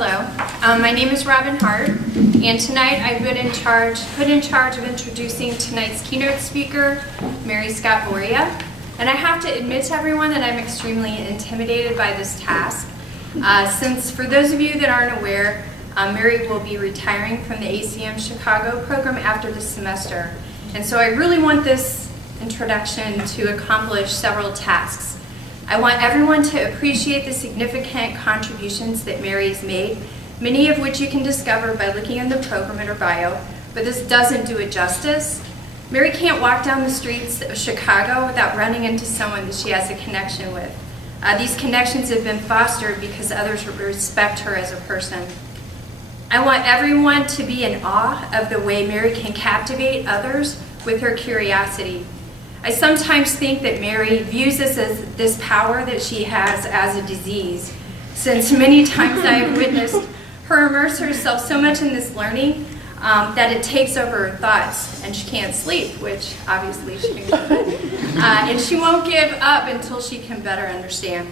Hello, my name is Robin Hart, and tonight I've been put in charge of introducing tonight's keynote speaker, Mary Scott-Boria. And I have to admit to everyone that I'm extremely intimidated by this task, since for those of you that aren't aware, Mary will be retiring from the ACM Chicago Program after this semester. And so I really want this introduction to accomplish several tasks. I want everyone to appreciate the significant contributions that Mary's made, many of which you can discover by looking in the program in her bio, but this doesn't do it justice. Mary can't walk down the streets of Chicago without running into someone that she has a connection with. These connections have been fostered because others respect her as a person. I want everyone to be in awe of the way Mary can captivate others with her curiosity. I sometimes think that Mary views this power that she has as a disease, since many times I have witnessed her immerse herself so much in this learning that it takes over her thoughts, and she can't sleep, which obviously she can, and she won't give up until she can better understand.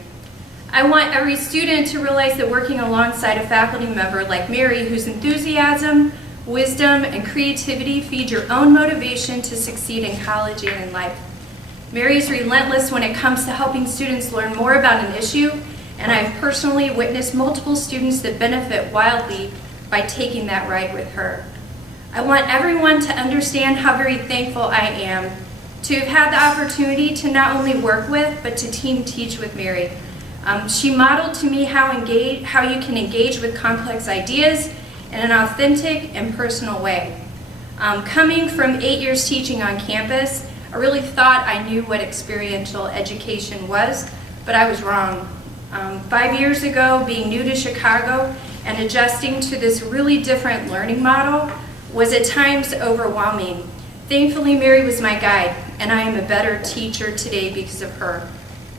I want every student to realize that working alongside a faculty member like Mary, whose enthusiasm, wisdom, and creativity feed your own motivation to succeed in college and in life. Mary is relentless when it comes to helping students learn more about an issue, and I've personally witnessed multiple students that benefit wildly by taking that ride with her. I want everyone to understand how very thankful I am to have had the opportunity to not only work with, but to team teach with Mary. She modeled to me how you can engage with complex ideas in an authentic and personal way. Coming from 8 years teaching on campus, I really thought I knew what experiential education was, but I was wrong. 5 years ago, being new to Chicago and adjusting to this really different learning model was at times overwhelming. Thankfully, Mary was my guide, and I am a better teacher today because of her.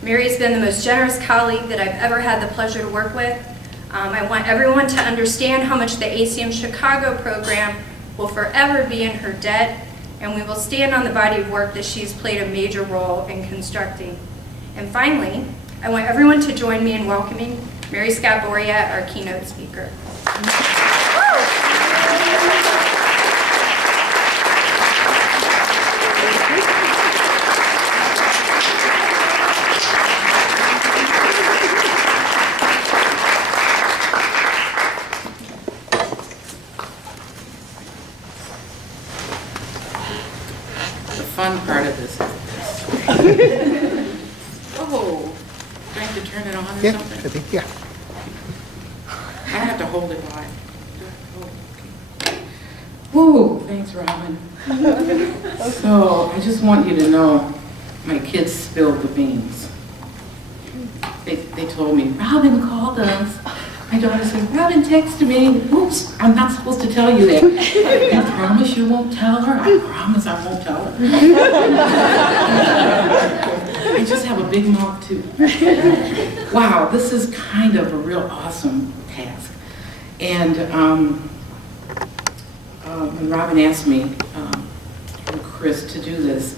Mary has been the most generous colleague that I've ever had the pleasure to work with. I want everyone to understand how much the ACM Chicago program will forever be in her debt, and we will stand on the body of work that she's played a major role in constructing. And finally, I want everyone to join me in welcoming Mary Scott-Boria, our keynote speaker. Fun part of this is this. Oh, do I have to turn it on or Yeah, something? I think, yeah. I have to hold it while okay. Whoa, thanks, Robin. So, I just want you to know, my kids spilled the beans. They told me, Robin called us. My daughter said, Robin texted me. Oops, I'm not supposed to tell you that. You promise you won't tell her? I promise I won't tell her. I just have a big mouth too. Wow, this is kind of a real awesome task. And when Robin asked me, and Chris, to do this,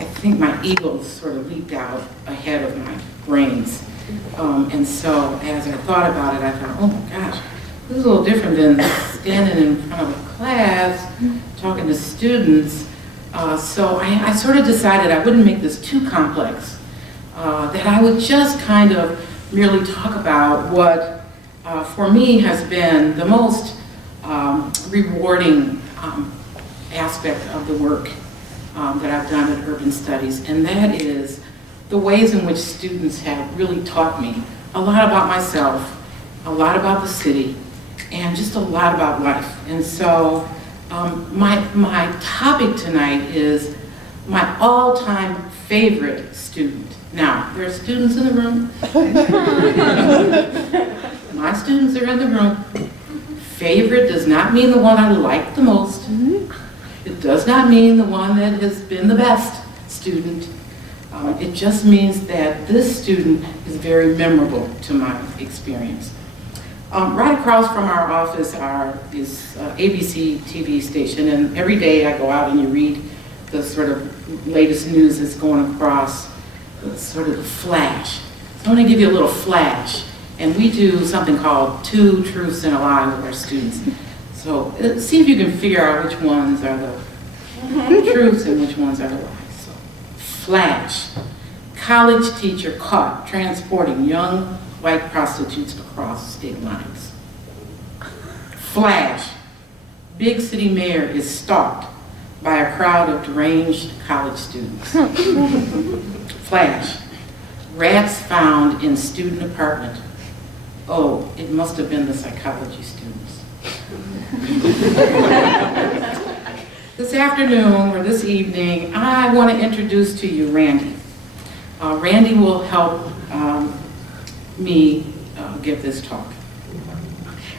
I think my ego sort of leaped out ahead of my brains. And so as I thought about it, I thought, oh my gosh, this is a little different than standing in front of a class, talking to students. So I sort of decided I wouldn't make this too complex, that I would just kind of merely talk about what, for me, has been the most rewarding aspect of the work that I've done at Urban Studies, and that is the ways in which students have really taught me a lot about myself, a lot about the city, and just a lot about life. And so my topic tonight is my all-time favorite student. Now, there are students in the room. My students are in the room. Favorite does not mean the one I like the most. It does not mean the one that has been the best student. It just means that this student is very memorable to my experience. Right across from our office is ABC TV station, and every day I go out and you read the sort of latest news that's going across, sort of the flash. So I want to give you a little flash And we do something called 2 truths and a lie with our students. So see if you can figure out which ones are the truths and which ones are the lies. So, flash. College teacher caught transporting young white prostitutes across state lines. Flash. Big city mayor is stalked by a crowd of deranged college students. Flash. Rats found in student apartment. Oh, it must have been the psychology students. This afternoon or this evening, I want to introduce to you Randy. Randy will help me give this talk.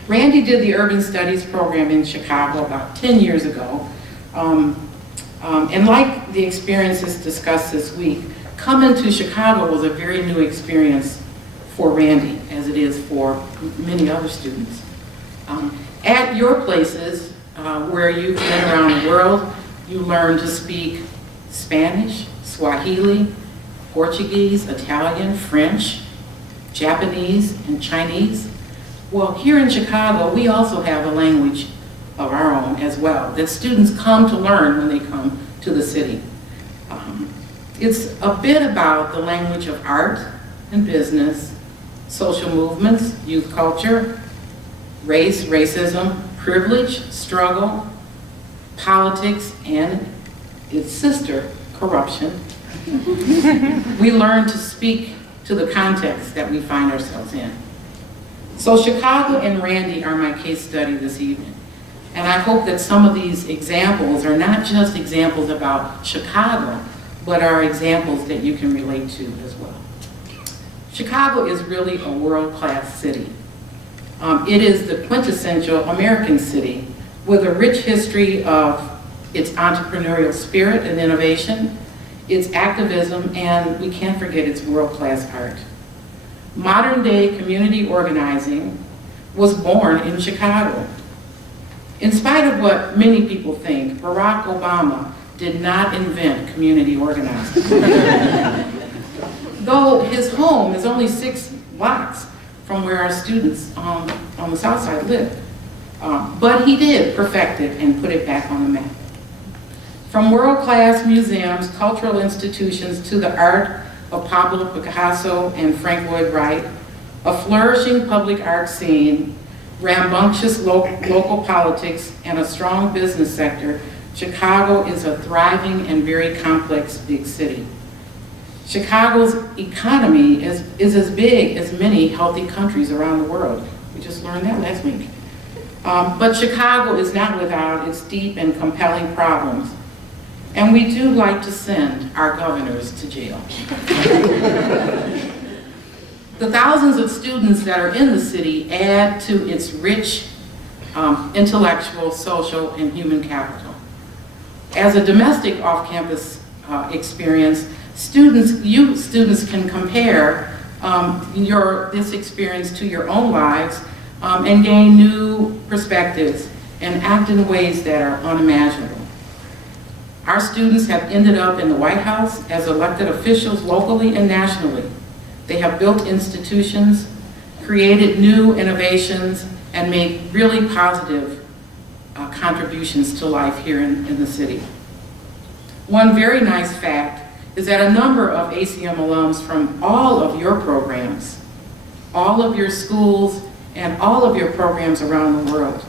Randy did the Urban Studies program in Chicago about 10 years ago. And like the experiences discussed this week, coming to Chicago was a very new experience for Randy, as it is for many other students. At your places, where you've been around the world, you learn to speak Spanish, Swahili, Portuguese, Italian, French, Japanese, and Chinese. Well, here in Chicago, we also have a language of our own as well that students come to learn when they come to the city. It's a bit about the language of art and business, social movements, youth culture, race, racism, privilege, struggle, politics, and its sister, corruption. We learn to speak to the context that we find ourselves in. So Chicago and Randy are my case study this evening. And I hope that some of these examples are not just examples about Chicago, but are examples that you can relate to as well. Chicago is really a world-class city. It is the quintessential American city with a rich history of its entrepreneurial spirit and innovation, its activism, and we can't forget its world-class art. Modern-day community organizing was born in Chicago. In spite of what many people think, Barack Obama did not invent community organizing. Though his home is only 6 blocks from where our students on the south side live. But he did perfect it and put it back on the map. From world-class museums, cultural institutions, to the art of Pablo Picasso and Frank Lloyd Wright, a flourishing public art scene, rambunctious local politics, and a strong business sector, Chicago is a thriving and very complex big city. Chicago's economy is as big as many healthy countries around the world. We just learned that last week. But Chicago is not without its deep and compelling problems. And we do like to send our governors to jail. The thousands of students that are in the city add to its rich intellectual, social, and human capital. As a domestic off-campus experience, you students can compare this experience to your own lives and gain new perspectives and act in ways that are unimaginable. Our students have ended up in the White House as elected officials locally and nationally. They have built institutions, created new innovations, and made really positive contributions to life here in the city. One very nice fact is that a number of ACM alums from all of your programs, all of your schools, and all of your programs around the world,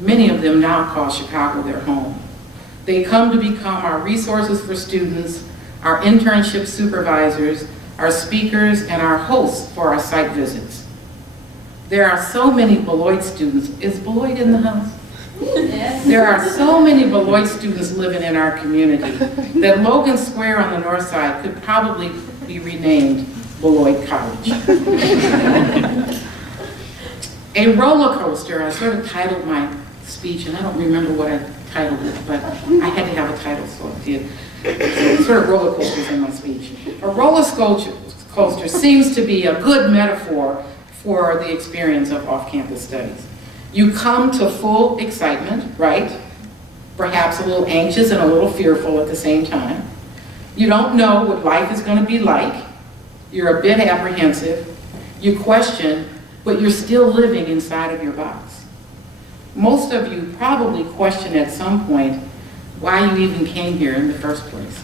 many of them now call Chicago their home. They come to become our resources for students, our internship supervisors, our speakers, and our hosts for our site visits. There are so many Beloit students. Is Beloit in the house? Yes. There are so many Beloit students living in our community that Logan Square on the north side could probably be renamed Beloit College. A roller coaster, I sort of titled my speech, and I don't remember what I titled it, but I had to have a title, so I did. So sort of roller coasters in my speech. A roller coaster seems to be a good metaphor for the experience of off-campus studies. You come to full excitement, right? Perhaps a little anxious and a little fearful at the same time. You don't know what life is going to be like. You're a bit apprehensive. You question but you're still living inside of your box. Most of you probably question at some point why you even came here in the first place.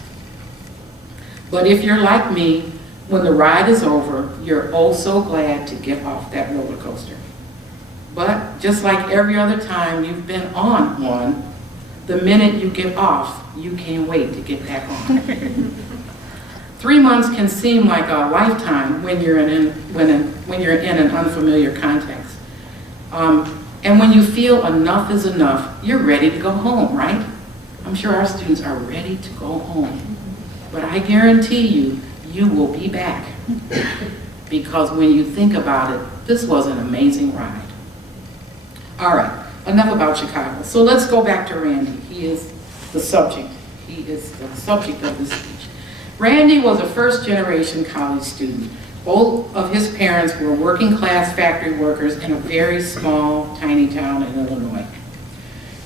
But if you're like me, when the ride is over, you're oh so glad to get off that roller coaster. But just like every other time you've been on one, the minute you get off, you can't wait to get back on. 3 months can seem like a lifetime when you're in an unfamiliar context. And when you feel enough is enough, you're ready to go home, right? I'm sure our students are ready to go home. But I guarantee you, you will be back. Because when you think about it, this was an amazing ride. All right, enough about Chicago. So let's go back to Randy. He is the subject. He is the subject of this speech. Randy was a first-generation college student. Both of his parents were working-class factory workers in a very small, tiny town in Illinois.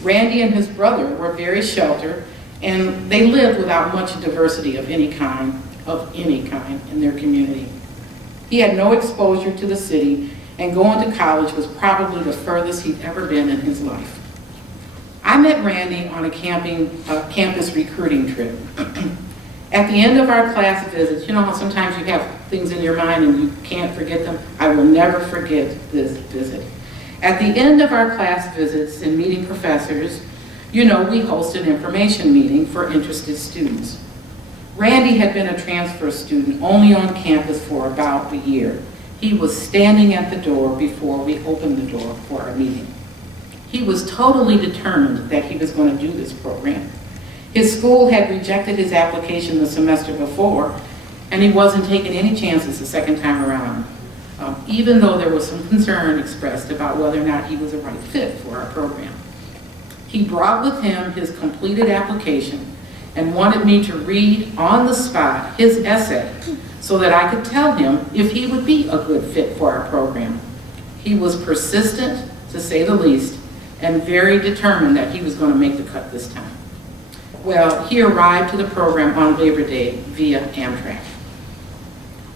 Randy and his brother were very sheltered, and they lived without much diversity of any kind in their community. He had no exposure to the city, and going to college was probably the furthest he'd ever been in his life. I met Randy on a campus recruiting trip. At the end of our class visits, you know how sometimes you have things in your mind and you can't forget them? I will never forget this visit. At the end of our class visits and meeting professors, you know, we host an information meeting for interested students. Randy had been a transfer student only on campus for about a year. He was standing at the door before we opened the door for our meeting. He was totally determined that he was going to do this program. His school had rejected his application the semester before, and he wasn't taking any chances the second time around, even though there was some concern expressed about whether or not he was a right fit for our program. He brought with him his completed application and wanted me to read on the spot his essay so that I could tell him if he would be a good fit for our program. He was persistent, to say the least, and very determined that he was going to make the cut this time. Well, he arrived to the program on Labor Day via Amtrak.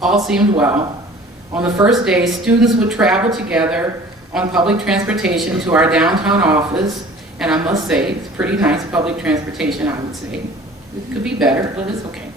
All seemed well. On the first day, students would travel together on public transportation to our downtown office, and I must say, it's pretty nice public transportation, I would say. It could be better, but it's okay.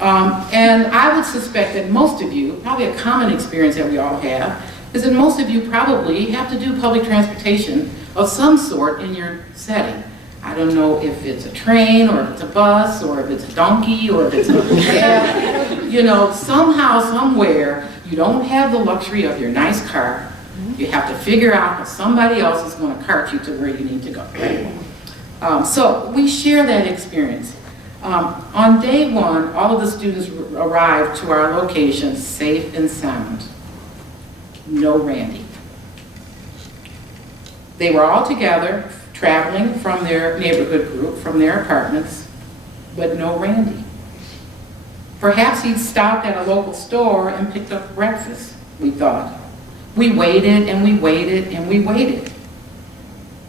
And I would suspect that most of you, probably a common experience that we all have, is that most of you probably have to do public transportation of some sort in your setting. I don't know if it's a train, or if it's a bus, or if it's a donkey, or if it's a cab. You know, somehow, somewhere, you don't have the luxury of your nice car. You have to figure out how somebody else is going to cart you to where you need to go. Right? So we share that experience. On day one, all of the students arrived to our location safe and sound. No Randy. They were all together, traveling from their neighborhood group, from their apartments, but no Randy. Perhaps he'd stopped at a local store and picked up breakfast, we thought. We waited and we waited and we waited.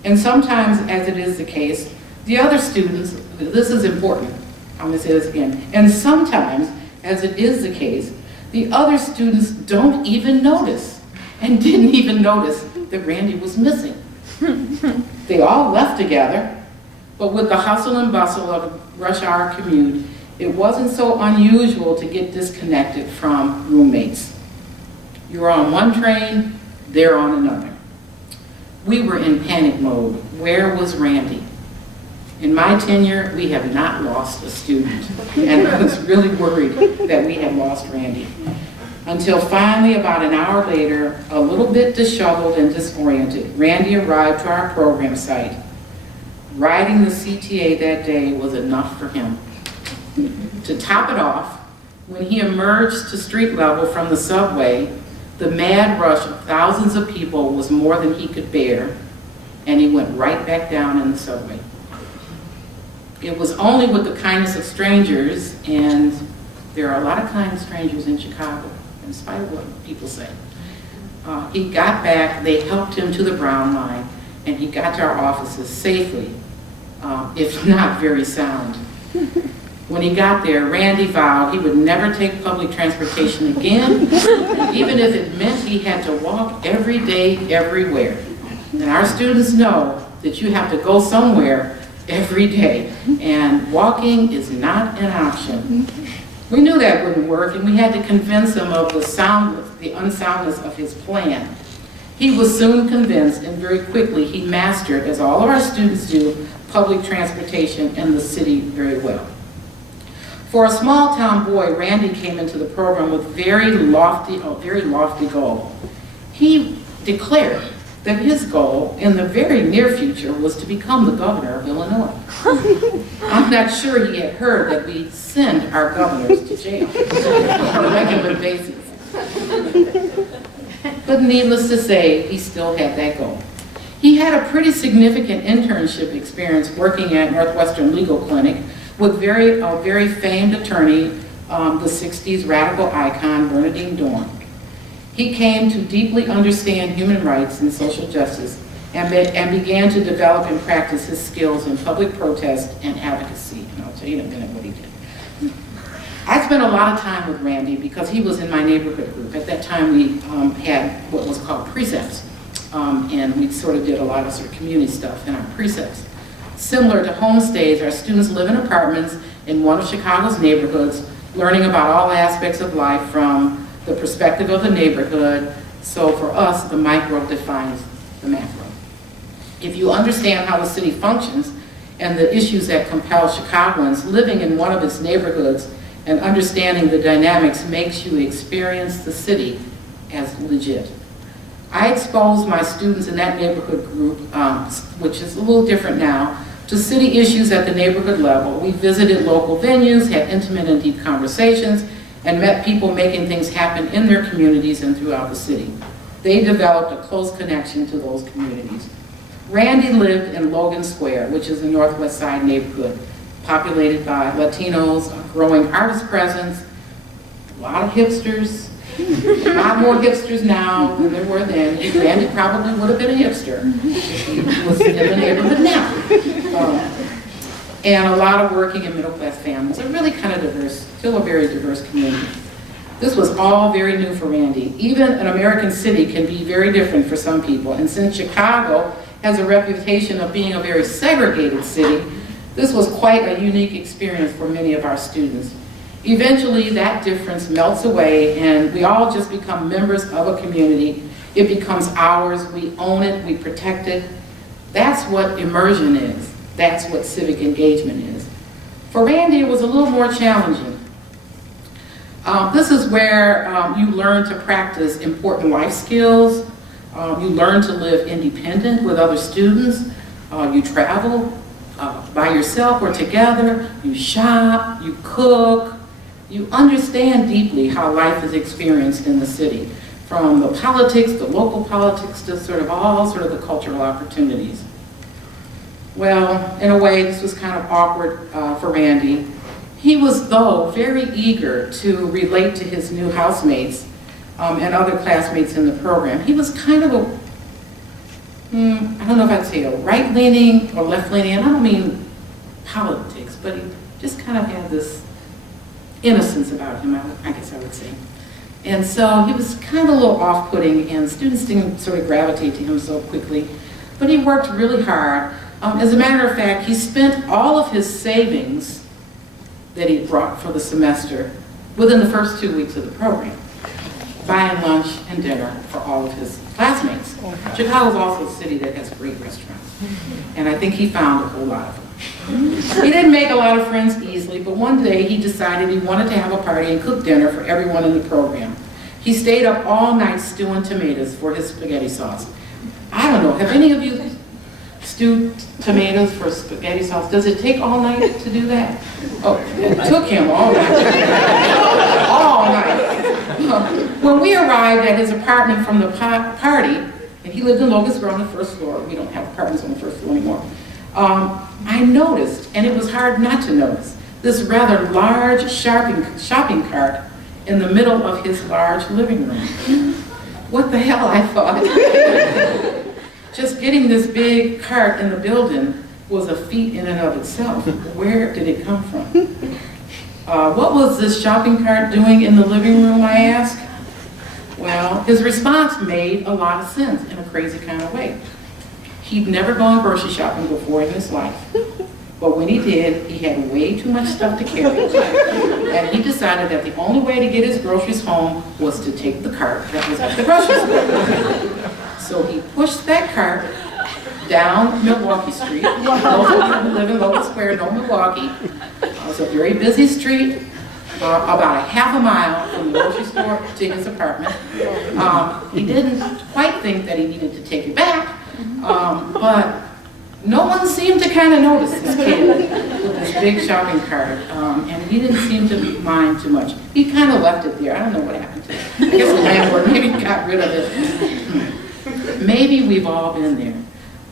And sometimes, as it is the case, the other students, this is important, I'm going to say this again, and sometimes, as it is the case, the other students don't even notice, and didn't even notice that Randy was missing. They all left together, but with the hustle and bustle of a rush hour commute, it wasn't so unusual to get disconnected from roommates. You're on one train, they're on another. We were in panic mode. Where was Randy? In my tenure, we have not lost a student, and I was really worried that we had lost Randy. Until finally, about an hour later, a little bit disheveled and disoriented, Randy arrived to our program site. Riding the CTA that day was enough for him. To top it off, when he emerged to street level from the subway, the mad rush of thousands of people was more than he could bear, and he went right back down in the subway. It was only with the kindness of strangers, and there are a lot of kind strangers in Chicago, in spite of what people say. He got back, they helped him to the Brown Line, and he got to our offices safely, if not very sound. When he got there, Randy vowed he would never take public transportation again, even if it meant he had to walk every day, everywhere. And our students know that you have to go somewhere every day, and walking is not an option. We knew that wouldn't work, and we had to convince him of the unsoundness of his plan. He was soon convinced, and very quickly he mastered, as all of our students do, public transportation in the city very well. For a small town boy, Randy came into the program with a very lofty goal. He declared that his goal in the very near future was to become the governor of Illinois. I'm not sure he had heard that we send our governors to jail on a regular basis. But needless to say, he still had that goal. He had a pretty significant internship experience working at Northwestern Legal Clinic with a very famed attorney, the 60s radical icon, Bernadine Dorn. He came to deeply understand human rights and social justice and began to develop and practice his skills in public protest and advocacy. And I'll tell you in a minute what he did. I spent a lot of time with Randy because he was in my neighborhood group. At that time, we had what was called precepts. And we sort of did a lot of sort of community stuff in our precepts. Similar to homestays, our students live in apartments in one of Chicago's neighborhoods, learning about all aspects of life from the perspective of the neighborhood. So for us, the micro defines the macro. If you understand how the city functions and the issues that compel Chicagoans, living in one of its neighborhoods and understanding the dynamics makes you experience the city as legit. I exposed my students in that neighborhood group, which is a little different now, to city issues at the neighborhood level. We visited local venues, had intimate and deep conversations, and met people making things happen in their communities and throughout the city. They developed a close connection to those communities. Randy lived in Logan Square, which is a Northwest Side neighborhood, populated by Latinos, a growing artist presence, a lot of hipsters, a lot more hipsters now than there were then. Randy probably would have been a hipster if he was in the neighborhood now. And a lot of working and middle-class families. A really kind of diverse, still a very diverse community. This was all very new for Randy. Even an American city can be very different for some people. And since Chicago has a reputation of being a very segregated city, this was quite a unique experience for many of our students. Eventually, that difference melts away and we all just become members of a community. It becomes ours, we own it, we protect it. That's what immersion is. That's what civic engagement is. For Randy, it was a little more challenging. This is where you learn to practice important life skills. You learn to live independent with other students. You travel by yourself or together. You shop, you cook. You understand deeply how life is experienced in the city, from the politics, the local politics, to sort of all sort of the cultural opportunities. Well, in a way, this was kind of awkward for Randy. He was, though, very eager to relate to his new housemates and other classmates in the program. He was kind of a, I don't know if I'd say a right-leaning or left-leaning, and I don't mean politics, but he just kind of had this innocence about him, I guess I would say. And so he was kind of a little off-putting, and students didn't sort of gravitate to him so quickly. But he worked really hard. As a matter of fact, he spent all of his savings that he brought for the semester within the first 2 weeks of the program, buying lunch and dinner for all of his classmates. Chicago is also a city that has great restaurants, and I think he found a whole lot of them. He didn't make a lot of friends easily, but one day he decided he wanted to have a party and cook dinner for everyone in the program. He stayed up all night stewing tomatoes for his spaghetti sauce. I don't know, have any of you stewed tomatoes for spaghetti sauce? Does it take all night to do that? Oh, it took him all night. All night. When we arrived at his apartment from the party, and he lived in Locust Grove on the first floor. We don't have apartments on the first floor anymore. I noticed, and it was hard not to notice, this rather large shopping cart in the middle of his large living room. What the hell, I thought. Just getting this big cart in the building was a feat in and of itself. Where did it come from? What was this shopping cart doing in the living room, I asked? Well, his response made a lot of sense in a crazy kind of way. He'd never gone grocery shopping before in his life. But when he did, he had way too much stuff to carry. And he decided that the only way to get his groceries home was to take the cart that was at the grocery store. So he pushed that cart down Milwaukee Street. Those of you who live in Logan Square know Milwaukee. It's a very busy street, about a half a mile from the grocery store to his apartment. He didn't quite think that he needed to take it back, but no one seemed to kind of notice this kid with this big shopping cart, and he didn't seem to mind too much. He kind of left it there. I don't know what happened to it. I guess the landlord maybe got rid of it. Maybe we've all been there.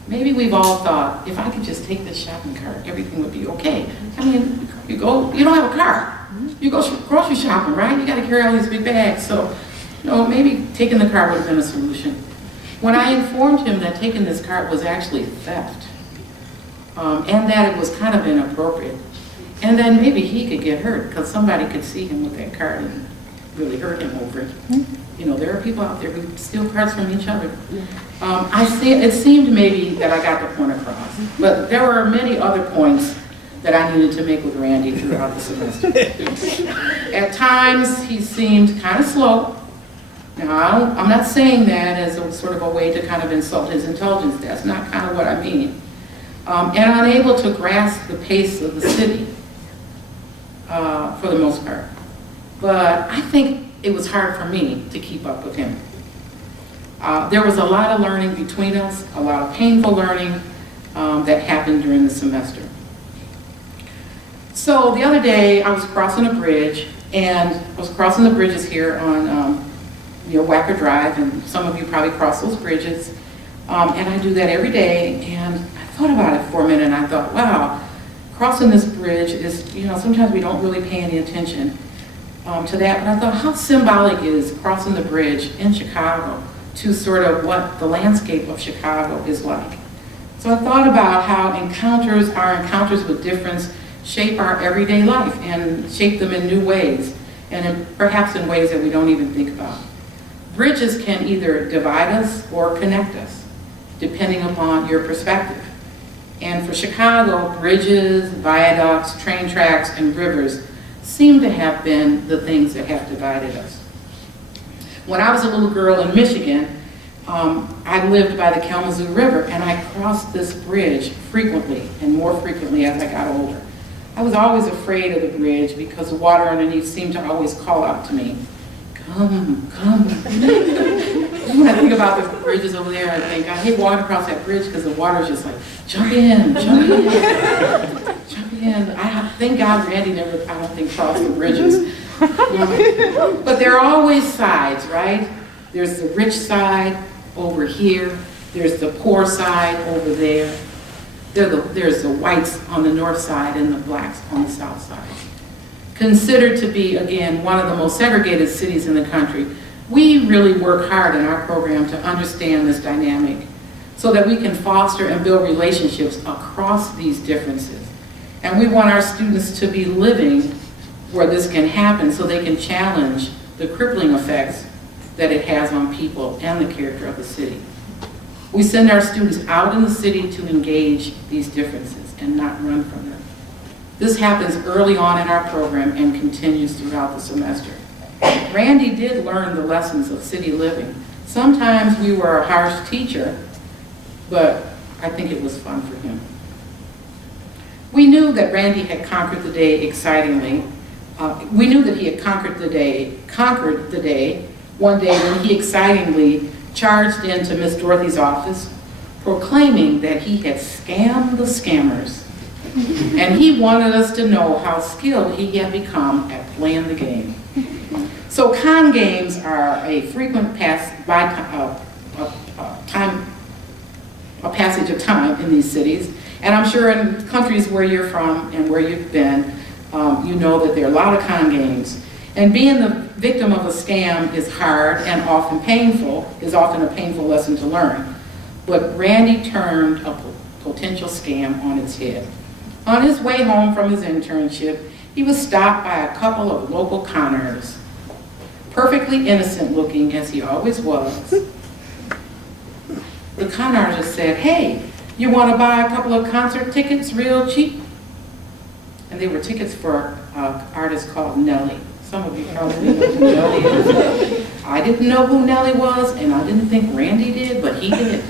Maybe we've all thought, if I could just take this shopping cart, everything would be okay. I mean, you don't have a car. You go grocery shopping, right? You got to carry all these big bags. So, maybe taking the cart would have been a solution. When I informed him that taking this cart was actually theft, and that it was kind of inappropriate, and then maybe he could get hurt because somebody could see him with that cart and really hurt him over it. There are people out there who steal carts from each other. It seemed maybe that I got the point across, but there were many other points that I needed to make with Randy throughout the semester. At times, he seemed kind of slow. Now, I'm not saying that as a sort of a way to kind of insult his intelligence. That's not kind of what I mean. And unable to grasp the pace of the city, for the most part. But I think it was hard for me to keep up with him. There was a lot of learning between us, a lot of painful learning that happened during the semester. So the other day, I was crossing a bridge, and I was crossing the bridges here on Wacker Drive, and some of you probably cross those bridges. And I do that every day, and I thought about it for a minute, and I thought, wow, crossing this bridge is, sometimes we don't really pay any attention to that, but I thought how symbolic is crossing the bridge in Chicago to sort of what the landscape of Chicago is like. So I thought about how our encounters with difference shape our everyday life and shape them in new ways, and perhaps in ways that we don't even think about. Bridges can either divide us or connect us, depending upon your perspective. And for Chicago, bridges, viaducts, train tracks, and rivers seem to have been the things that have divided us. When I was a little girl in Michigan, I lived by the Kalamazoo River, and I crossed this bridge frequently and more frequently as I got older. I was always afraid of the bridge because the water underneath seemed to always call out to me, come, come. When I think about the bridges over there, I think, I hate walking across that bridge because the water's just like, jump in, jump in, jump in. Thank God Randy never, I don't think, crossed the bridges. But there are always sides, right? There's the rich side over here. There's the poor side over there. There's the whites on the north side and the blacks on the south side. Considered to be, again, one of the most segregated cities in the country, we really work hard in our program to understand this dynamic so that we can foster and build relationships across these differences. And we want our students to be living where this can happen so they can challenge the crippling effects that it has on people and the character of the city. We send our students out in the city to engage these differences and not run from them. This happens early on in our program and continues throughout the semester. Randy did learn the lessons of city living. Sometimes we were a harsh teacher, but I think it was fun for him. We knew that Randy had conquered the day excitingly. We knew that he had conquered the day one day when he excitingly charged into Miss Dorothy's office, proclaiming that he had scammed the scammers. And he wanted us to know how skilled he had become at playing the game. So con games are a frequent passage of time in these cities. And I'm sure in countries where you're from and where you've been, you know that there are a lot of con games. And being the victim of a scam is hard and often painful, is often a painful lesson to learn. But Randy turned a potential scam on its head. On his way home from his internship, he was stopped by a couple of local con artists, perfectly innocent looking as he always was. The con artist said, "Hey, you want to buy a couple of concert tickets real cheap?" And they were tickets for an artist called Nelly. Some of you probably know who Nelly is. I didn't know who Nelly was, and I didn't think Randy did, but he did.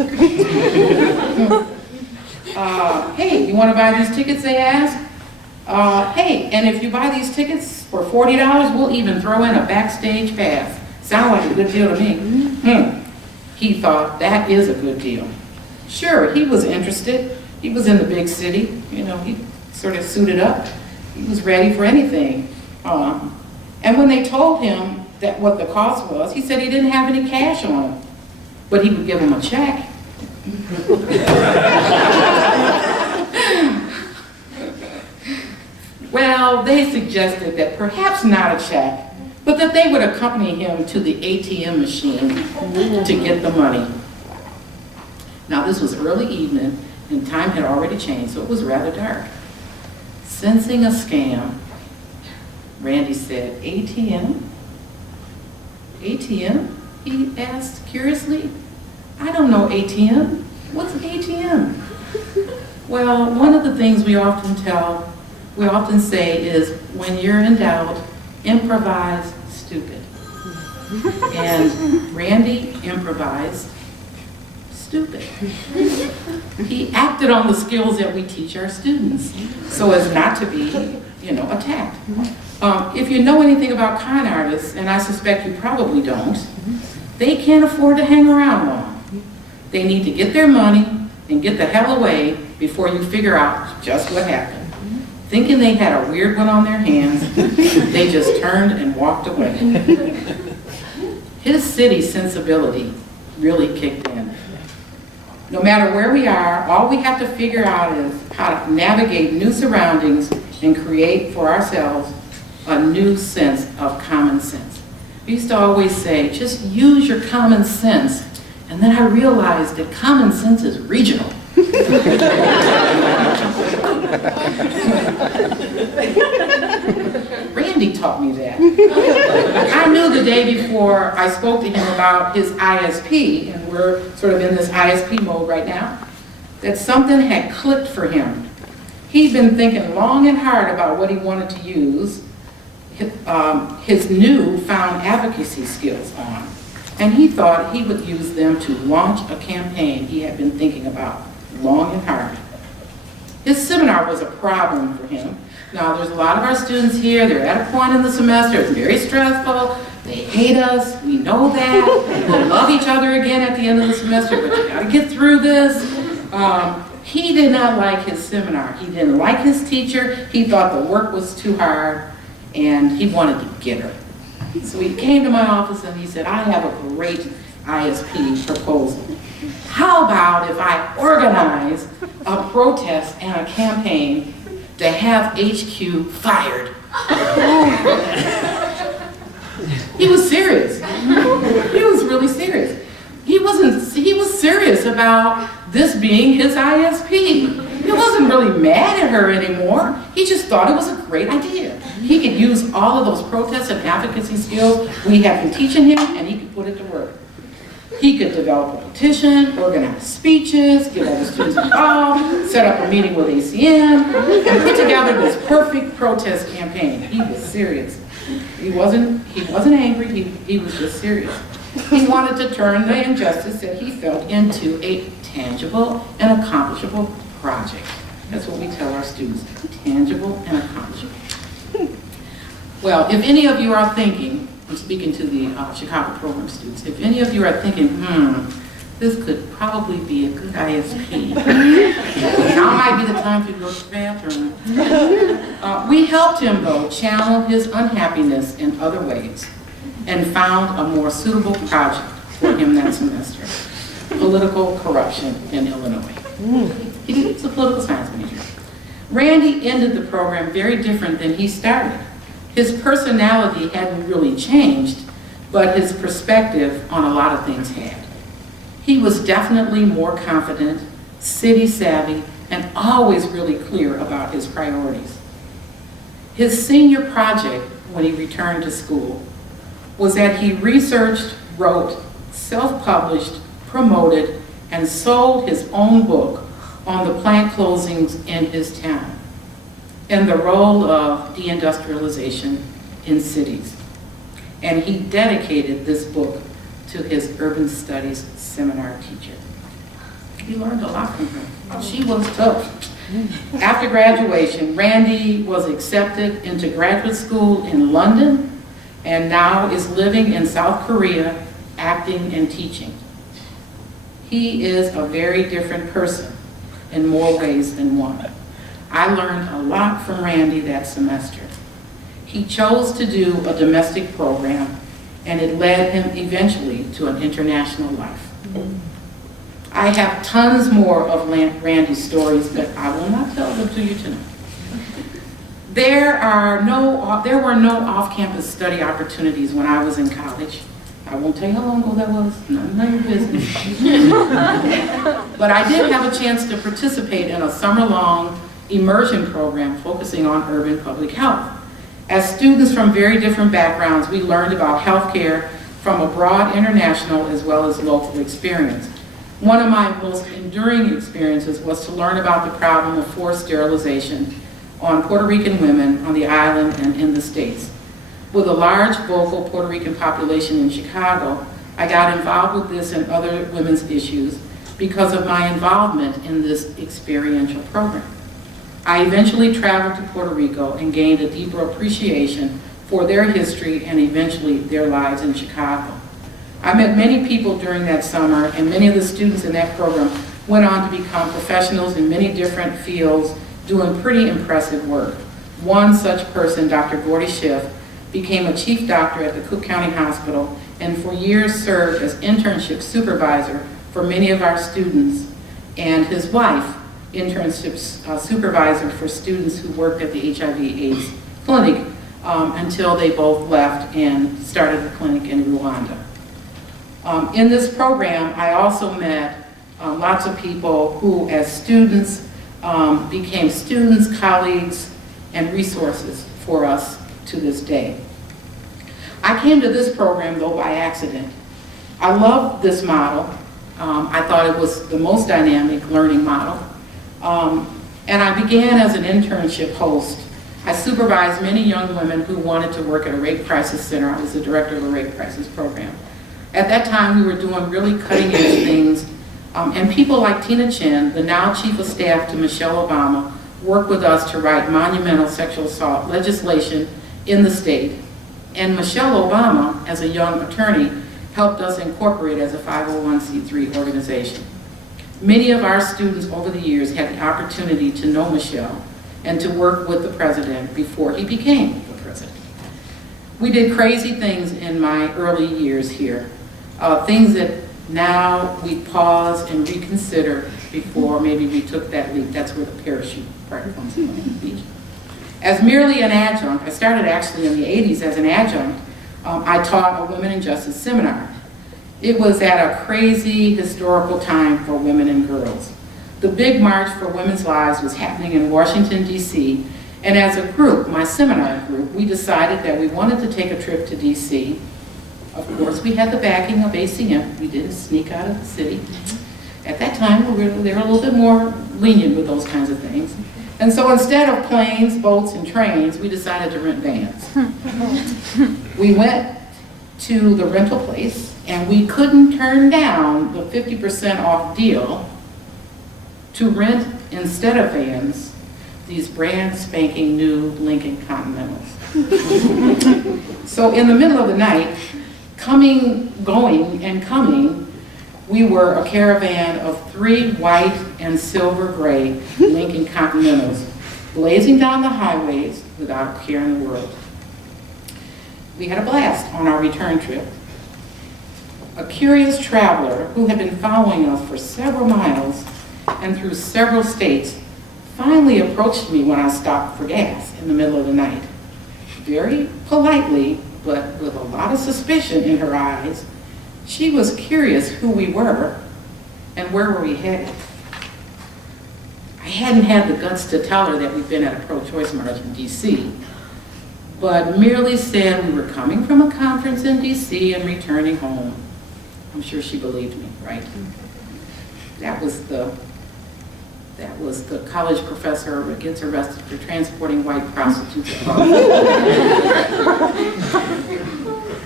"Hey, you want to buy these tickets?" they asked. "Hey, and if you buy these tickets for $40, we'll even throw in a backstage pass." Sound like a good deal to me. He thought, that is a good deal. Sure, he was interested. He was in the big city. You know, he sort of suited up. He was ready for anything. And when they told him that what the cost was, he said he didn't have any cash on him, but he would give them a check. Well, they suggested that perhaps not a check, but that they would accompany him to the ATM machine to get the money. Now, this was early evening, and time had already changed, so it was rather dark. Sensing a scam, Randy said, "ATM? ATM?" he asked curiously. "I don't know ATM. What's an ATM?" Well, one of the things we often say is, when you're in doubt, improvise stupid. And Randy improvised stupid. He acted on the skills that we teach our students so as not to be, attacked. If you know anything about con artists, and I suspect you probably don't, they can't afford to hang around long. They need to get their money and get the hell away before you figure out just what happened. Thinking they had a weird one on their hands, they just turned and walked away. His city sensibility really kicked in. No matter where we are, all we have to figure out is how to navigate new surroundings and create for ourselves a new sense of common sense. I used to always say, just use your common sense. And then I realized that common sense is regional. Randy taught me that. I knew the day before I spoke to him about his ISP, and we're sort of in this ISP mode right now, that something had clicked for him. He'd been thinking long and hard about what he wanted to use his newfound advocacy skills on, and he thought he would use them to launch a campaign he had been thinking about long and hard. His seminar was a problem for him. Now, there's a lot of our students here, they're at a point in the semester, it's very stressful, they hate us, we know that, we'll love each other again at the end of the semester, but you gotta get through this. He did not like his seminar. He didn't like his teacher, he thought the work was too hard, and he wanted to get her. So he came to my office and he said, "I have a great ISP proposal. How about if I organize a protest and a campaign to have HQ fired?" He was serious. He was really serious. He was serious about this being his ISP. He wasn't really mad at her anymore. He just thought it was a great idea. He could use all of those protest and advocacy skills we have been teaching him, and he could put it to work. He could develop a petition, organize speeches, get all the students involved, set up a meeting with ACM, and put together this perfect protest campaign. He was serious. He wasn't angry, he was just serious. He wanted to turn the injustice that he felt into a tangible and accomplishable project. That's what we tell our students, tangible and accomplishable. Well, if any of you are thinking, I'm speaking to the Chicago Program students, if any of you are thinking, this could probably be a good ISP, now might be the time to go to the bathroom. We helped him, though, channel his unhappiness in other ways and found a more suitable project for him that semester, political corruption in Illinois. He's a political science major. Randy ended the program very different than he started. His personality hadn't really changed, but his perspective on a lot of things had. He was definitely more confident, city savvy, and always really clear about his priorities. His senior project when he returned to school was that he researched, wrote, self-published, promoted, and sold his own book on the plant closings in his town and the role of deindustrialization in cities. And he dedicated this book to his urban studies seminar teacher. He learned a lot from her. She was tough. After graduation, Randy was accepted into graduate school in London and now is living in South Korea, acting and teaching. He is a very different person in more ways than one. I learned a lot from Randy that semester. He chose to do a domestic program, and it led him eventually to an international life. I have tons more of Randy's stories, but I will not tell them to you tonight. There were no off-campus study opportunities when I was in college. I won't tell you how long ago that was, none of your business. But I did have a chance to participate in a summer-long immersion program focusing on urban public health. As students from very different backgrounds, we learned about healthcare from a broad international as well as local experience. One of my most enduring experiences was to learn about the problem of forced sterilization on Puerto Rican women on the island and in the States. With a large vocal Puerto Rican population in Chicago, I got involved with this and other women's issues because of my involvement in this experiential program. I eventually traveled to Puerto Rico and gained a deeper appreciation for their history and eventually their lives in Chicago. I met many people during that summer, and many of the students in that program went on to become professionals in many different fields doing pretty impressive work. One such person, Dr. Gordy Schiff, became a chief doctor at the Cook County Hospital and for years served as internship supervisor for many of our students, and his wife, internship supervisor for students who worked at the HIV/AIDS clinic until they both left and started a clinic in Rwanda. In this program, I also met lots of people who, as students, became students, colleagues, and resources for us to this day. I came to this program, though, by accident. I loved this model. I thought it was the most dynamic learning model. And I began as an internship host. I supervised many young women who wanted to work at a rape crisis center. I was the director of a rape crisis program. At that time, we were doing really cutting-edge things, and people like Tina Chin, the now chief of staff to Michelle Obama, worked with us to write monumental sexual assault legislation in the state. And Michelle Obama, as a young attorney, helped us incorporate as a 501c3 organization. Many of our students over the years had the opportunity to know Michelle and to work with the president before he became the president. We did crazy things in my early years here, things that now we pause and reconsider before maybe we took that leap. That's where the parachute part comes in. As merely an adjunct, I started actually in the 80s as an adjunct. I taught a Women in Justice seminar. It was at a crazy historical time for women and girls. The big March for Women's Lives was happening in Washington, D.C., and as a group, my seminar group, we decided that we wanted to take a trip to D.C. Of course, we had the backing of ACM. We didn't sneak out of the city. At that time, they were a little bit more lenient with those kinds of things. And so instead of planes, boats, and trains, we decided to rent vans. We went to the rental place, and we couldn't turn down the 50% off deal to rent, instead of vans, these brand spanking new Lincoln Continentals. So in the middle of the night, going and coming, we were a caravan of 3 white and silver gray Lincoln Continentals, blazing down the highways without a care in the world. We had a blast on our return trip. A curious traveler who had been following us for several miles and through several states finally approached me when I stopped for gas in the middle of the night. Very politely, but with a lot of suspicion in her eyes, she was curious who we were and where were we headed. I hadn't had the guts to tell her that we'd been at a pro-choice march in D.C., but merely said we were coming from a conference in DC and returning home. I'm sure she believed me, right? That was the college professor who gets arrested for transporting white prostitutes across.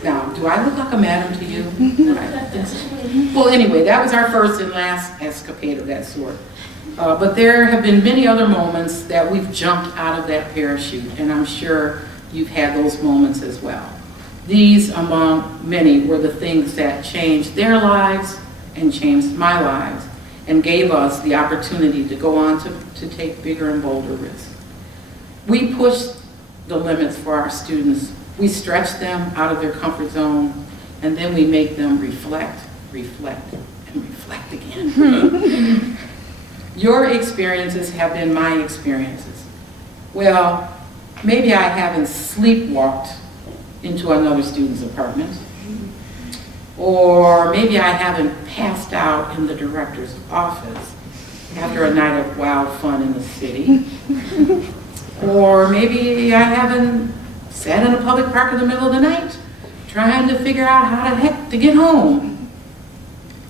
Now, do I look like a madam to you? Well, anyway, that was our first and last escapade of that sort. But there have been many other moments that we've jumped out of that parachute, and I'm sure you've had those moments as well. These, among many, were the things that changed their lives and changed my lives, and gave us the opportunity to go on to take bigger and bolder risks. We push the limits for our students. We stretch them out of their comfort zone, and then we make them reflect, and reflect again. Your experiences have been my experiences. Well, maybe I haven't sleepwalked into another student's apartment, or maybe I haven't passed out in the director's office after a night of wild fun in the city, or maybe I haven't sat in a public park in the middle of the night trying to figure out how the heck to get home.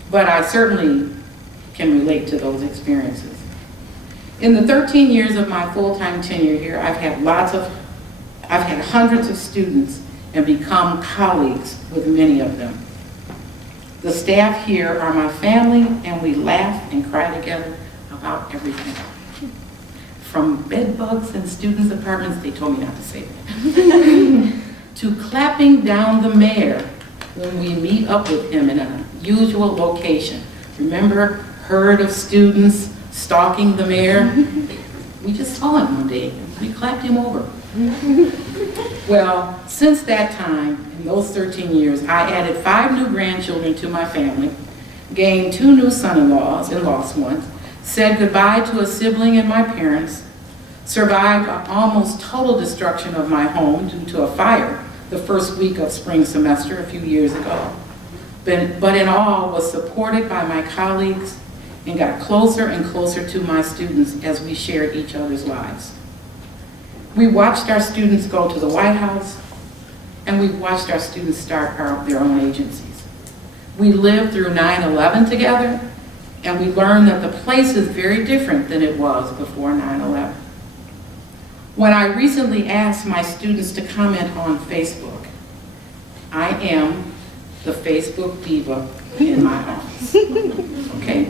But I certainly can relate to those experiences. In the 13 years of my full-time tenure here, I've had hundreds of students and become colleagues with many of them. The staff here are my family, and we laugh and cry together about everything. From bed bugs in students' apartments, they told me not to say that, to clapping down the mayor when we meet up with him in an unusual location. Remember, herd of students stalking the mayor? We just saw him one day, and we clapped him over. Well, since that time, in those 13 years, I added 5 new grandchildren to my family, gained 2 new son-in-laws and lost one, said goodbye to a sibling and my parents, survived an almost total destruction of my home due to a fire the first week of spring semester a few years ago, but in all was supported by my colleagues and got closer and closer to my students as we shared each other's lives. We watched our students go to the White House, and we watched our students start their own agencies. We lived through 9/11 together, and we learned that the place is very different than it was before 9/11. When I recently asked my students to comment on Facebook, I am the Facebook diva in my office, okay?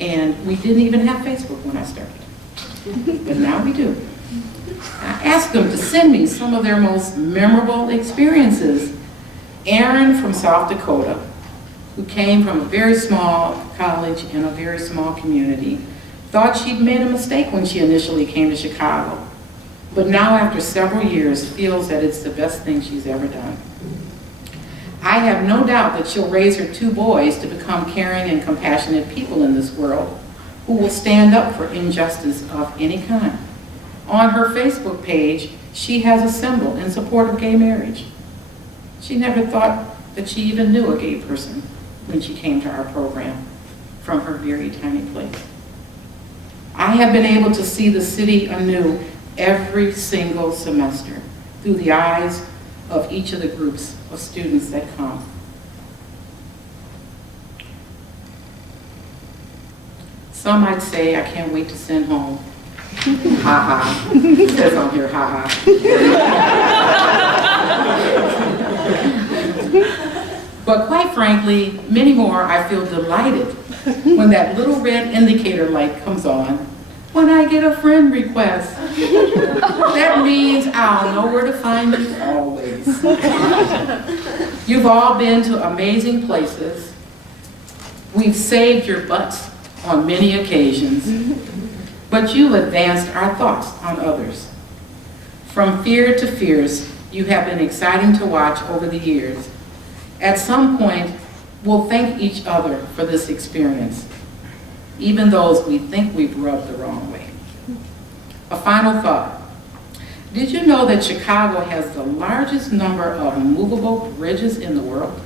And we didn't even have Facebook when I started. But now we do. I asked them to send me some of their most memorable experiences. Erin from South Dakota, who came from a very small college in a very small community, thought she'd made a mistake when she initially came to Chicago, but now after several years feels that it's the best thing she's ever done. I have no doubt that she'll raise her 2 boys to become caring and compassionate people in this world, who will stand up for injustice of any kind. On her Facebook page, she has a symbol in support of gay marriage. She never thought that she even knew a gay person when she came to our program from her very tiny place. I have been able to see the city anew every single semester through the eyes of each of the groups of students that come. Some might say, I can't wait to send home. Ha ha. It says on here, ha ha. But quite frankly, many more, I feel delighted when that little red indicator light comes on when I get a friend request. That means I'll know where to find you always. You've all been to amazing places. We've saved your butts on many occasions, but you've advanced our thoughts on others. From fear to fierce, you have been exciting to watch over the years. At some point, we'll thank each other for this experience, even those we think we've rubbed the wrong way. A final thought. Did you know that Chicago has the largest number of movable bridges in the world?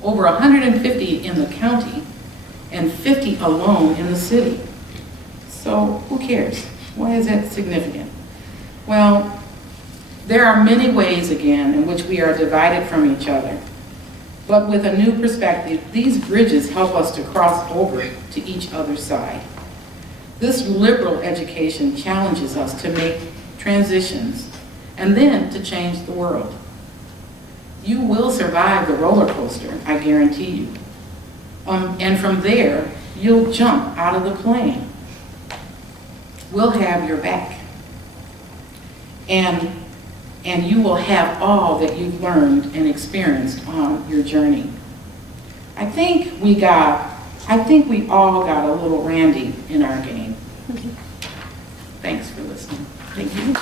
Over 150 in the county and 50 alone in the city. So who cares? Why is that significant? Well, there are many ways, again, in which we are divided from each other. But with a new perspective, these bridges help us to cross over to each other's side. This liberal education challenges us to make transitions and then to change the world. You will survive the roller coaster, I guarantee you. And from there, you'll jump out of the plane. We'll have your back. And you will have all that you've learned and experienced on your journey. I think we all got a little Randy in our game. Thanks for listening. Thank you.